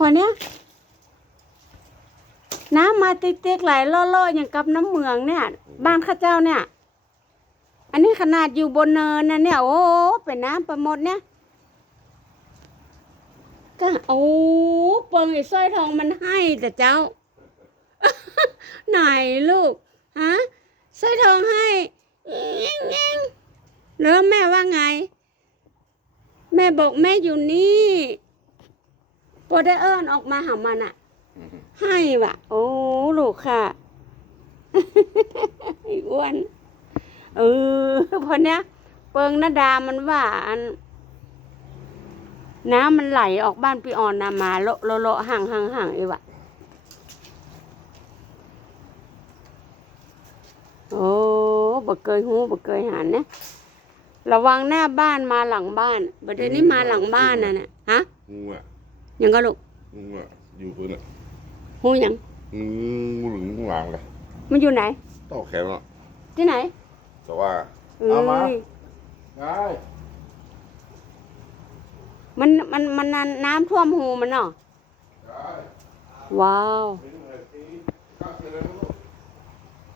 พอเนี้ยน้ำมาติ๊กๆไหลล่อๆอย่างกับน้ำเมืองเนี่ย บ้านข้าเจ้าเนี่ย อันนี้ขนาดอยู่บนเนินนะเนี่ย โอ้เป็นน้ำไปหมดเนี่ยก็โอ้เปิงไอ้สร้อยทองมันให้แต่เจ้า ไหนลูกฮะสร้อยทองให้แง่งแง่งแล้วแม่ว่าไง แม่บอกแม่อยู่นี่ พอได้เอิญออกมาหามันอะให้ว่ะโอ้ลูกค่ะไอ้อ้วนเออพอเนี้ยเปิงนาดามันว่าอันน้ำมันไหลออกบ้านพี่ออนนามาโละโละโละห่างห่างห่างเอวะโอ้บกเกยหูบกเกยหันเนี่ยระวังหน้าบ้านมาหลังบ้านบัดเดี๋ยวนี้มาหลังบ้านน่ะเนี่ยฮะงูอะ ยังก็ลูกงูอะอยู่พื้นอะหูยังงูหลึงข้างหลังเลยมันอยู่ไหนต่อแขนอะที่ไหนแต่ว่าเอ้เอามายไงมันมันมันน้ำท่วมหูมันเนาะได้ว้าวเป็นไงตีกล้าเจอเลยลูก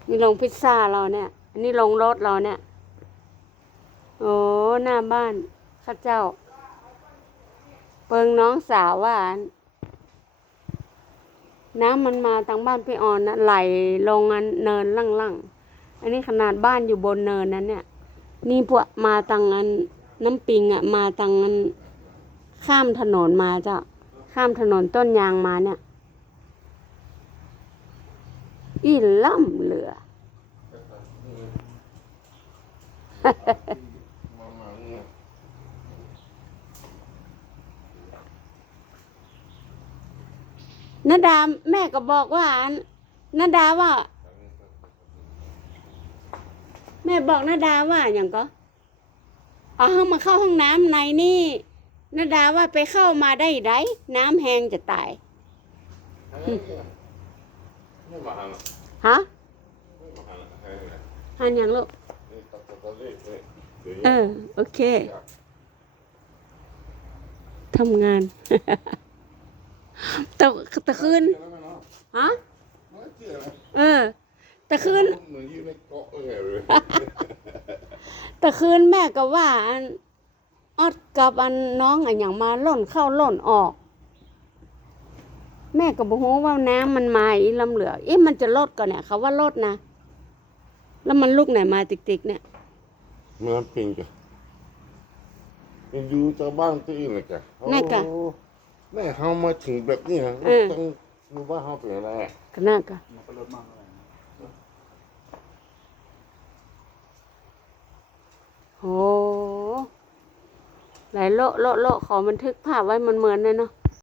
นี่ลงพิซซ่าเราเนี่ยอันนี้ลงรถเราเนี่ย โอ้หน้าบ้านข้าเจ้า เปิงน้องสาวว่า น้ำมันมาทางบ้านพี่ออนนะไหลลงอันเนินล่างๆ อันนี้ขนาดบ้านอยู่บนเนินนั้นเนี่ย นี่พวกมาทางอันน้ำปิงอะมาทางอันข้ามถนนมาจ้าข้ามถนนต้นยางมาเนี่ย อีล่ำเหลือมาเนี่ย นาดาแม่ก็บอกว่านาดาว่า แม่บอกนาดาว่าอย่างก็เอาห้องมาเข้าห้องน้ำในนี่นาดาว่าไปเข้ามาได้ไรน้ำแห้งจะตายไม่มาหันอะฮะไม่มาหันอะให้ไงหันอย่างลูกนี่ตัดตัดตัดเลยนี่เดี๋ยวเออ โอเคทำงาน ตะตะคืนเจอแล้วไหมเนาะฮะไม่เจอนะเออตะคืนเหมือนอยู่ในเกาะเลยเลยแต่คืนแม่ก็ว่าอันออดกับอันน้องอันอย่างมาล่นเข้าล่นออก แม่ก็บอกว่าน้ำมันมาอีลำเหลือเอ๊ะมันจะลดก่อนเนี่ยเขาว่าลดนะ แล้วมันลูกไหนมาติ๊กๆ เนี่ยมันเป็นกันเป็นอยู่จากบ้านตัวเองเลยกันน่าจะโอ้ แม่เฮามาถึงแบบนี้ฮะเออ ต้องรู้ว่าเฮาเป็นอะไรอะก็น่าก็โอ้หลายโละโละโละขอบันทึกภาพไว้มันเหมือนเลยเนาะ